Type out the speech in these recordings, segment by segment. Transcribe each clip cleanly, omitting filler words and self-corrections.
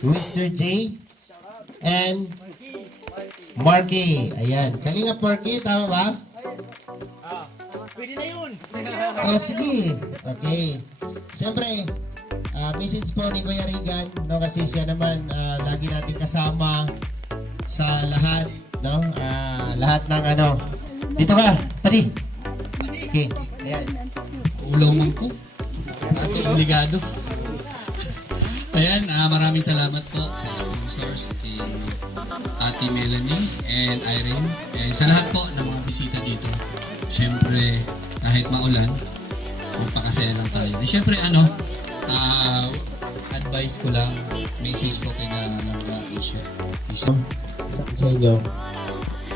Mr. J, and Marky. Ayan. Kalingap Marky, tama ba? Pwede na yun. Oh, sige. Okay. Siyempre, message po ni Kuya Regan, no, kasi siya naman lagi natin kasama sa lahat, no? Lahat ng ano. Dito ka, pati. Okay. Ayan. Ulaw man po. Kasi obligado. Ayan, maraming salamat po sa sponsors kay Ate Melanie and Irene and sa lahat po ng mga bisita dito. Siyempre, kahit maulan, magpakasaya lang tayo. And siyempre, advice ko lang, message ko kay Langga Asia. Sa inyo,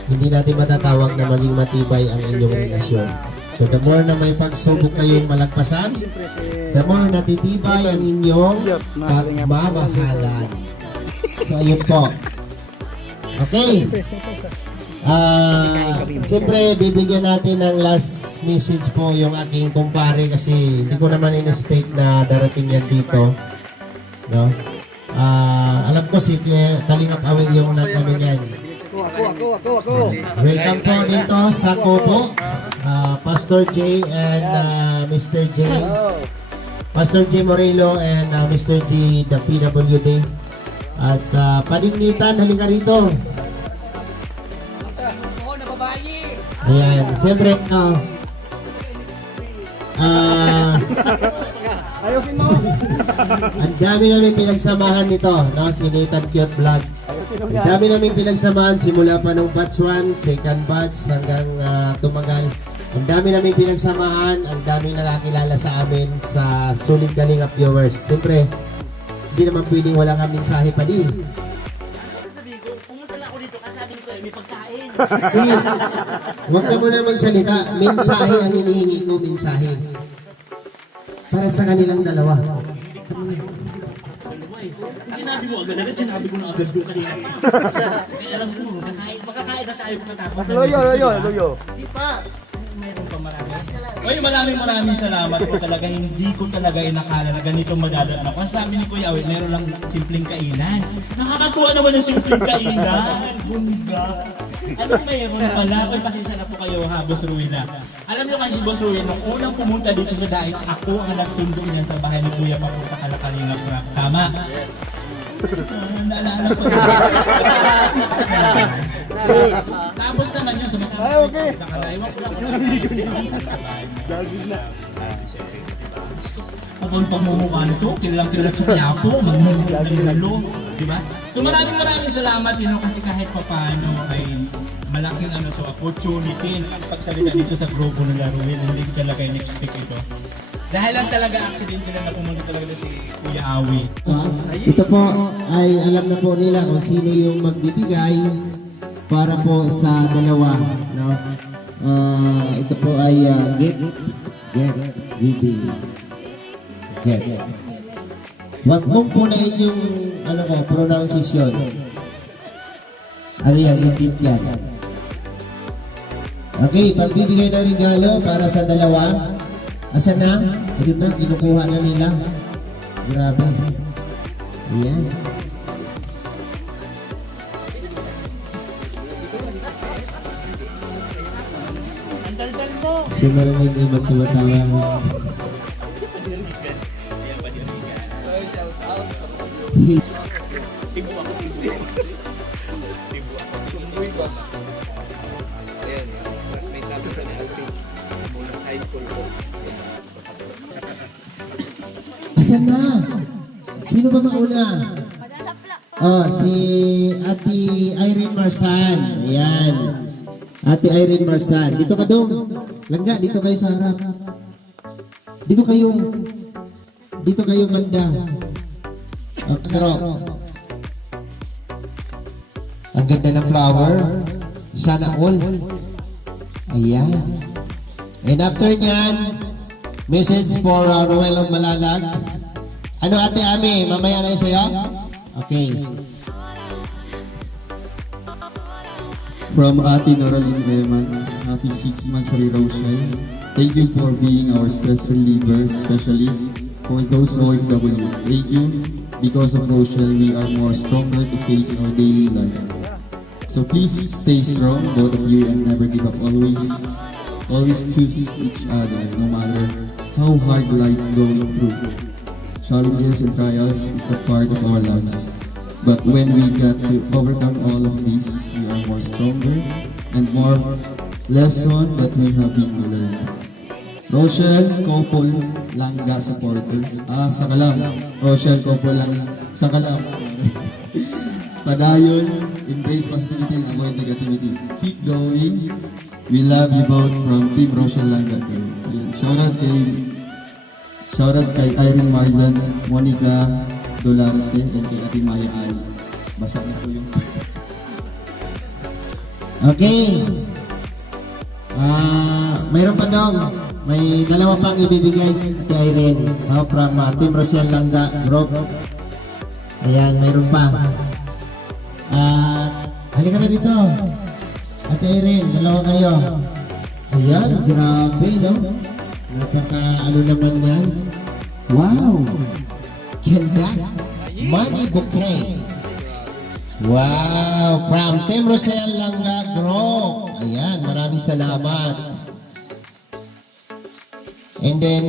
hindi natin matatawag na maging matibay ang inyong relasyon. So the more na may pagsubok kayong malagpasan, the more natitibay ang inyong pagmamahalan. So ayun po. Okay. Siyempre bibigyan natin ng last message po yung aking kumpare kasi hindi ko naman in-expect na darating yan dito. No? Alam ko si Kalingap Awi yung nag-ano yan. Ako. Welcome po dito sa Kobo, Pastor J and Mr. J. Pastor J Morelo and Mr. G, the PWD. At Paningitan, halika rito. Oo, nababayi. Ayan, siyempre, Ayusin mo. ang dami namin pinagsamahan nito, no? Si Nathan Cute Vlog. Ang dami namin pinagsamahan simula pa nung batch 1, second batch hanggang tumagal. Ang dami namin pinagsamahan, ang dami nakakilala sa amin sa Solid Kalingap viewers. Siyempre, hindi naman pwedeng wala kang mensahe pa din. Sabi ko, pumunta na ako dito kasi sabi ko, may pagkain. Huwag ka muna magsalita. Mensahe ang hinihingi ko, mensahe. Para sa kanilang dalawa. Sinabi mo agad-agad, sinabi ko na agad doon kanina. Kaya alam ko, makakain na tayo pagkatapos. Loyo. Di pa. Meron pa marami. Oy, maraming salamat po talaga. Hindi ko talaga inakala na ganito madadaan ako. Ang sabi ni Kuya Awi, meron lang simpleng kainan. Nakakatuwa naman ng simpleng kainan. Bungga. Anong mayroon pala? Oy, pasensya na po kayo ha, Boss Ruina. Alam niyo kasi Boss Ruina, nung unang pumunta dito sa daing, ako ang nagtundo niyan sa bahay ni Kuya Papunta Kalakalingap na. Tama? Naalala ko. Tapos naman yun, sumatama. Ay, okay. Nakalaiwan ko lang. Kapag pagmumukha nito, kilalang sa Quiapo, magmumukha di ba? So maraming salamat kasi kahit paano ay malaking opportunity na pagsalita dito sa grupo ng Laruin, hindi ko talaga in-expect ito. Dahil lang talaga accident na pumunta talaga si Kuya Awi. Ito po ay alam na po nila kung sino yung magbibigay para po sa dalawa. No? Ito po ay giving. Huwag mong punayin yung pronunciation. Ano yan? Legit yan. Okay, pagbibigay ng regalo para sa dalawa. Asan na? Ayun na, kinukuha na nila. Grabe. Ayan. Sinaranig ay magtumatawa mo. Asan na? Sino ba mauna? Si Ate Irene Marsan. Ayan. Ate Irene Marsan. Dito ka dong. Langga, dito kayo sa harap. Dito kayo banda. Pero, ang ganda ng flower. Sana all. Ayan. And after nyan, message for Roel of Malalag. Ano Ate Ami? Mamaya na yung sa'yo? Okay. From Ate Noraline Eman, happy 6 months Riroshay. Thank you for being our stress reliever, especially for those OFW. Thank you. because of Rochelle, we are more stronger to face our daily life. So please stay strong, both of you, and never give up. Always choose each other, no matter how hard life going through. Challenges and trials is a part of our lives. But when we get to overcome all of these, we are more stronger and more lesson that we have been learned. Rochelle Couple Langga supporters. Sakalam. Rochelle Couple Sakalam. Padayon, embrace positivity and avoid negativity. Keep going. We love you both from Team Rochelle Langga. Shoutout kay Irene Marzan, Monica Dolarte, and kay Ate Maya Al. Basa na po yung... Okay. Mayroon pa daw. May dalawa pang ibibigay si Ate Irene from Team Rochelle Langga Group. Ayan, mayroon pa. Halika na dito. Ate Irene, dalawa kayo. Ayan, grabe, no? Napaka-ano naman yan. Wow! Ganda! Money bouquet! Wow! From Team Rochelle Langga Group. Ayan, maraming salamat. And then,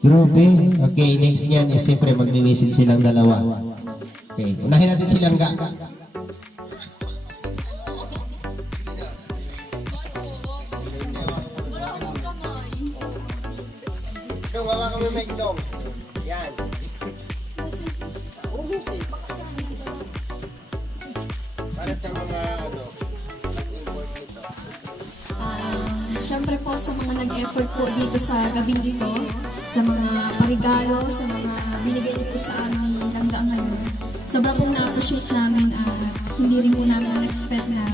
grabe. Okay, next niyan is siyempre magme-message silang dalawa. Okay, unahin natin si Langga. Ikaw, wawa kami may dong. Yan. Para sa mga nag-import nito. Siyempre po sa mga nag-effort po dito sa gabing dito, sa mga parigalo, sa mga binigay niyo po sa amin ni Langga ngayon. Sobrang pong na-appreciate namin at hindi rin po namin na-expect na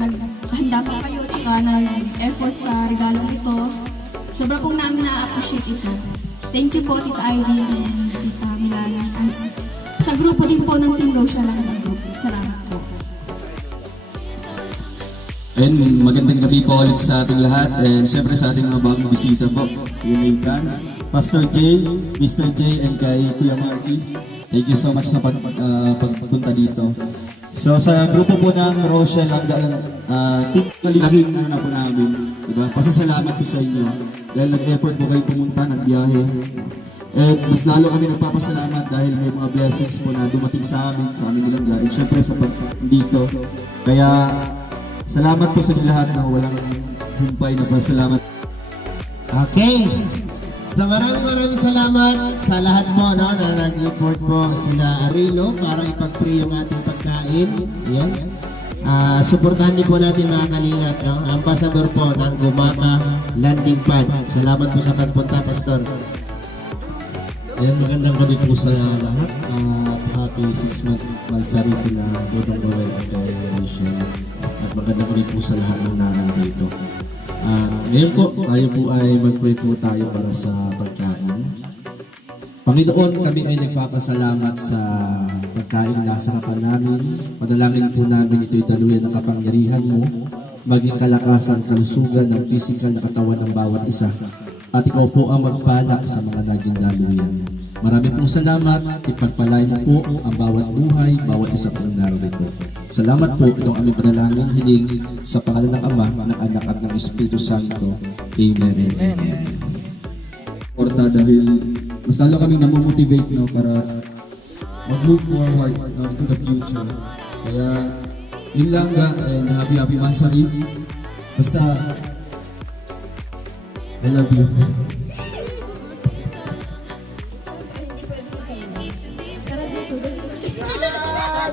naghanda pa kayo at saka nag-effort sa regalong ito. Sobrang pong namin na-appreciate ito. Thank you po Tita Irene and Tita Milani and sa grupo din po ng Team Rochelle Langga Group. Salamat po. And magandang gabi po ulit sa ating lahat and syempre sa ating mga bagong bisita po. Yun Pastor J, Mr. J, and kay Kuya Marky. Thank you so much sa pagpunta dito. So sa grupo po ng Rochelle Langga, typically laking ano na po namin, diba? Pasasalamat po sa inyo dahil nag-effort po kayo pumunta, nagbiyahe. At mas lalo kami nagpapasalamat dahil may mga blessings po na dumating sa amin Langga. And syempre sa dito. Kaya salamat po sa inyo lahat na walang humpay na pasalamat. Okay. So maraming salamat sa lahat po no, na nag-import po sila Arilo para ipag-free yung ating pagkain. Yan. Suportahan din po natin mga kalingap. No? Ambassador po ng Gumaka Landing Pad. Salamat po sa pagpunta, Pastor. Ayan, magandang gabi po sa lahat. Happy 6-month magsari ko na Dodong Noel at kay Rachel. At magandang gabi po sa lahat ng nandito. Ngayon po, tayo po ay mag-pray po tayo para sa pagkain. Panginoon, kami ay nagpapasalamat sa pagkain na sa harapan namin. Padalangin po namin ito'y daluyan ng kapangyarihan mo, maging kalakasan, kalusugan ng pisikal na katawan ng bawat isa. At ikaw po ang magpalak sa mga naging daluyan. Maraming pong salamat, ipagpalain po ang bawat buhay, bawat isa pong narito. Salamat po, itong aming panalangin hiling sa pangalan ng Ama, ng Anak at ng Espiritu Santo. Amen and Amen. Porta dahil mas lalo kaming namomotivate no, para mag-move forward to the future. Kaya yun lang and happy Mansari. Basta I love you. Hindi pwede dito. Tara dito.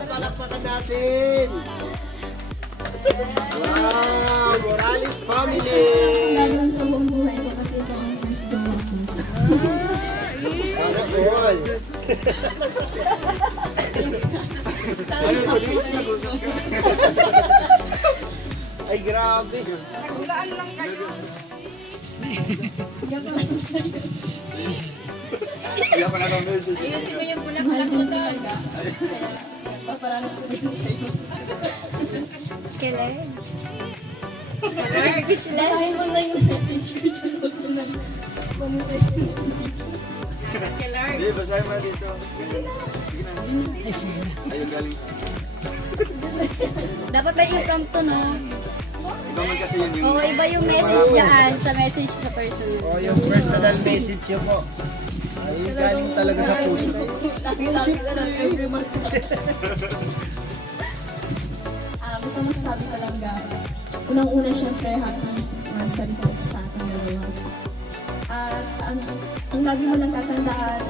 Palakpakan natin! Wow! Morales family! Ang gagawin sa buong buhay ko kasi ikaw ang first jowa ko. Sana appreciate ko. Ay, grabe! Sandaan lang kayo. Iyak lang sa'yo. Ayusin mo yung Mahal bulaklak din mo daw. talaga. Kaya paparanas ko din sa'yo. Kailan? Basahin mo na yung message ko. Huwag mo nang pamessage ko. Hindi, basahin mo dito. Ayun, galing. Dapat may impromptu, no? Iba man kasi yun yung... Oo, iba yung message niyan sa message sa person. O, yung personal message nyo po. Ay, galing talaga sa puso. Gusto masasabi ko lang unang-una syempre happy 6 months sa ating dalawa. At ang lagi mo lang tatandaan,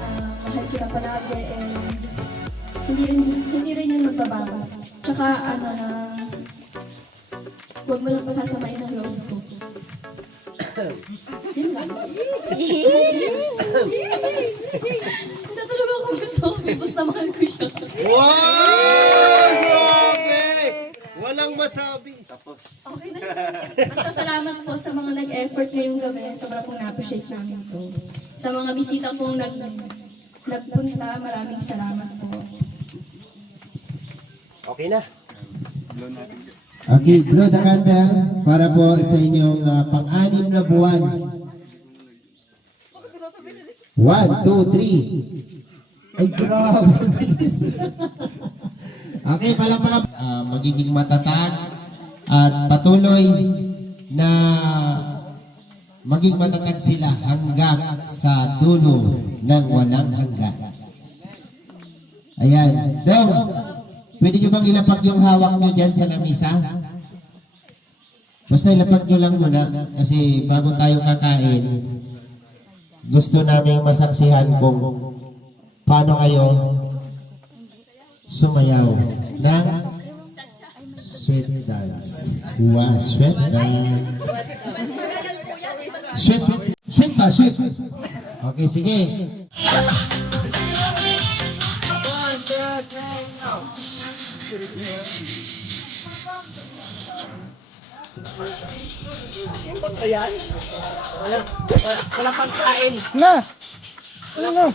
mahal kita palagi and hindi rin yung magbabago. Tsaka huwag mo lang pasasamain ang loob ko. Yun lang. Natulog ako gusto ko, basta mahal ko siya. Wow! Grabe! Walang masabi. Tapos. Okay na. Basta salamat po sa mga nag-effort ngayong gabi. Sobrang pong na-appreciate namin to. Sa mga bisita pong nagpunta, maraming salamat po. Okay na. Blow natin. Okay, blow the candle para po sa inyong pang-anim na buwan. 1, 2, 3. Ay, grabe. Bilis. Okay, palakpakan. Magiging matatag at patuloy na maging matatag sila hanggang sa dulo ng walang hanggan. Ayan. Dong, pwede nyo bang ilapag yung hawak nyo dyan sa lamisa? Basta ilapag nyo lang muna kasi bago tayo kakain, gusto naming masaksihan kung paano kayo sumayaw ng sweat dance. Wow, sweat dance. Sweat ba? Sweat. Okay, sige. Wala pagkain. Na! Ano na?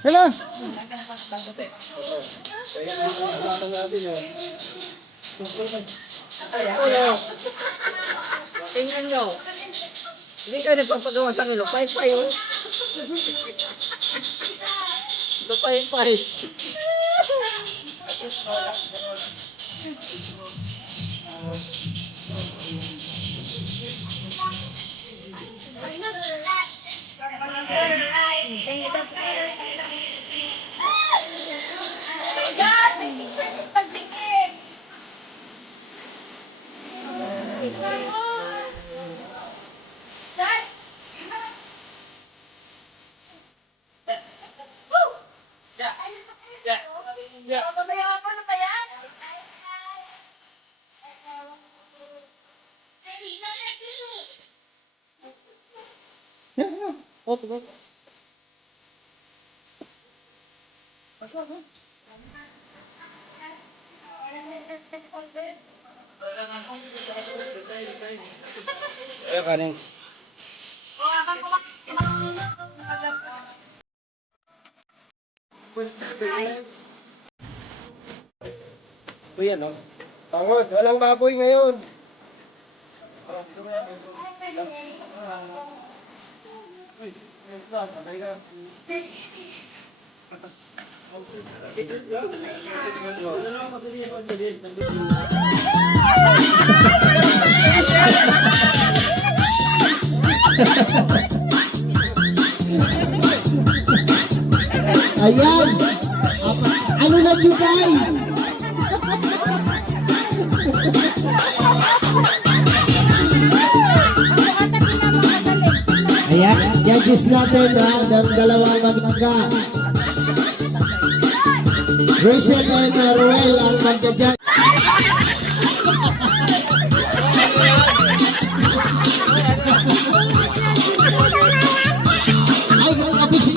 Hello? Tingnan nyo. Hindi kayo nagpapagawa sa akin. Lupay-pay. Lupay-pay. Kanin. Kuya, no? Pangod, walang baboy ngayon. Ayan! Ano na, Juday? Ayan, judges natin ng dalawang magmangga. Rachel and Ruel ang magja-judge. Ay, kapit si